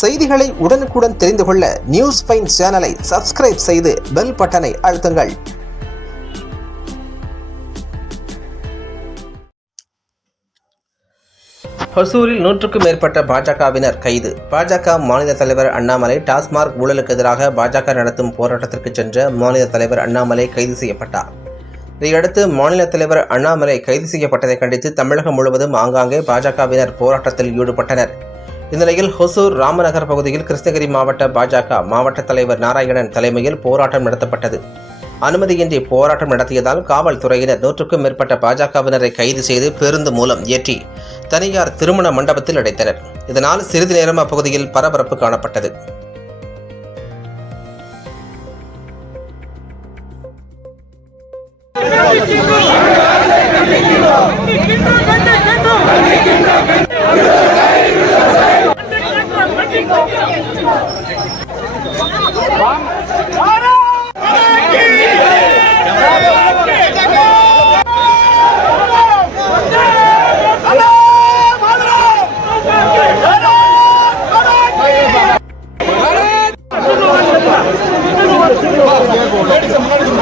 செய்திகளை உடனுக்குடன் தெரிந்து கொள்ள நியூஸ் பைன் சேனலை சப்ஸ்கிரைப் செய்து பெல் பட்டனை அழுத்துங்கள். ஹொசூரில் நூற்றுக்கும் மேற்பட்ட பாஜகவினர் கைது. பாஜக மாநில தலைவர் அண்ணாமலை டாஸ்மார்க் ஊழலுக்கு எதிராக பாஜக நடத்தும் போராட்டத்திற்கு சென்ற மாநில தலைவர் அண்ணாமலை கைது செய்யப்பட்டார். இதையடுத்து மாநில தலைவர் அண்ணாமலை கைது செய்யப்பட்டதை கண்டித்து தமிழகம் முழுவதும் ஆங்காங்கே பாஜகவினர் போராட்டத்தில் ஈடுபட்டனர். இந்நிலையில் ஹொசூர் ராமநகர் பகுதியில் கிருஷ்ணகிரி மாவட்ட பாஜக மாவட்ட தலைவர் நாராயணன் தலைமையில் போராட்டம் நடத்தப்பட்டது. அனுமதியின்றி போராட்டம் நடத்தியதால் காவல்துறையினர் நூற்றுக்கும் மேற்பட்ட பாஜகவினரை கைது செய்து பேருந்து மூலம் ஏற்றி தனியார் திருமண மண்டபத்தில் அடைத்தனர். இதனால் சிறிது நேரம் அப்பகுதியில் பரபரப்பு காணப்பட்டது. Ladies and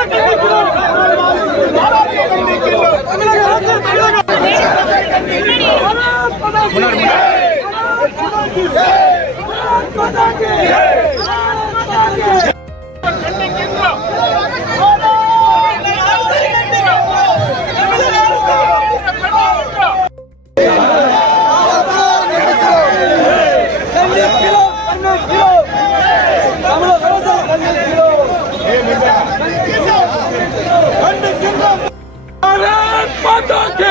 Mata que